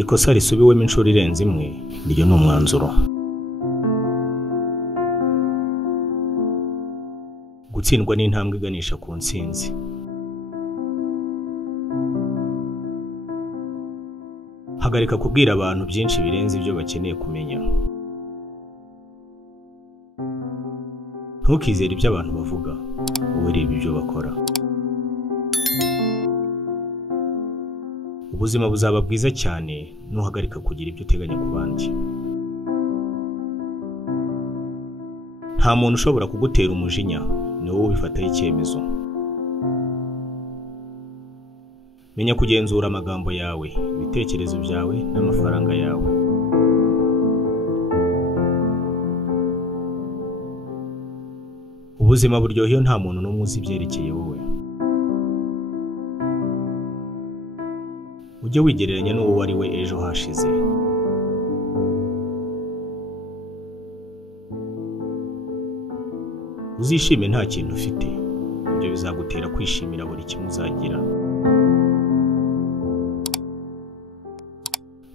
ikosa risubiwemo inshuro irenze imwe niryo ni umwanzuro. Gutsindwa ni intambwe iganisha ku ntsinzi. Hagarika kubwira abantu byinshi birenze ibyo bakeneye kumenya. Ntukizere ibyo abantu bavuga, wowe reba ibyo bakora. Ubuzima buzaba bwiza cyane nuhagarika kugira ibyo uteganya ku bandi. Nta muntu ushobora kugutera umujinya, ni wowe ubifataho icyemezo. Menya kugenzura amagambo yawe, ibitekerezo byawe n'amafaranga yawe. Ubuzima buryoha iyo nta muntu n'umwe uzi ibyerekeye wowe. Ujye wigereranya n'uwo wari we ejo hashize. Uzishime nta kintu ufite, ibyo bizagutera kwishimira buri kimwe uzagira.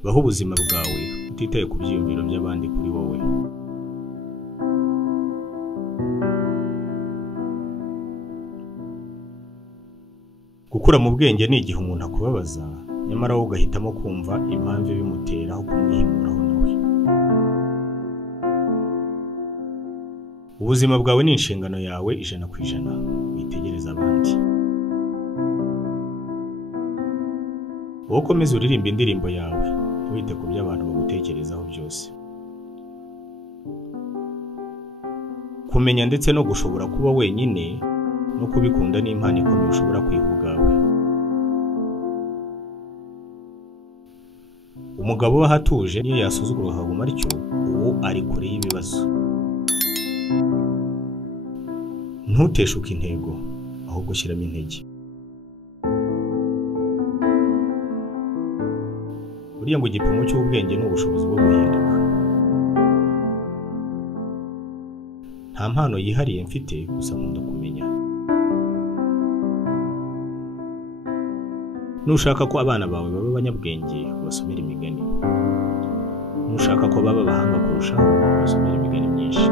Baho ubuzima bwawe utitaye ku byiyumviro by'abandi kuri wowe. Gukura mu bwenge ni igihe umuntu akubabaza, nyamara wowe ugahitamo kumva impamvu bimutera aho kumwihimuraho nawe. Ubuzima bwawe ni inshingano yawe 100%, witegereza abandi. Wowe komeza uririmba indirimbo yawe, wite ku byo abantu bagutekerezaho byose. Kumenya ndetse no gushobora kuba wenyine no kubikunda ni impano ikomeye ushobora kwiha ubwawe. Umugabo uba ahatuje niyo yasuzugura akaguma atyo, uwo ari kure y'ibibazo. Ntuteshuke intego, ahubwo shyiramo intege. Buriya ngo igipimo cy'ubwenge ni ubushobozi bwo guhinduka. Nta mpano yihariye mfite, gusa nkunda kumenya. Nushaka ko abana bawe baba abanyabwenge, basomera imigani. Nushaka ko baba abahanga kurushaho, basomera imigani myinshi.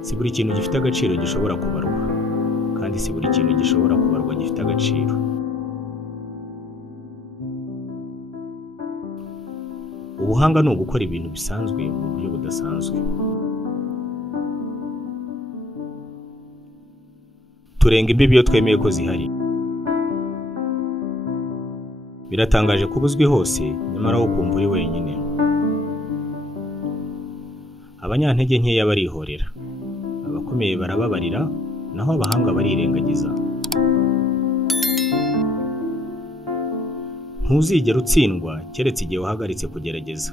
Si buri kintu gifite agaciro gishobora kubarwa, kandi si buri kintu gishobora kubarwa gifite agaciro. Ubuhanga ni ugukora ibintu bisanzwe mu buryo budasanzwe. Turenga imbibi iyo twemeye ko zihari. Biratangaje kuba uzwi hose, nyamara wo kumva uri wenyine. Abanyantege nkeya barihorera, abakomeye barababarira, naho abahanga barirengagiza. Ntuzigera utsindwa keretse igihe wahagaritse kugerageza.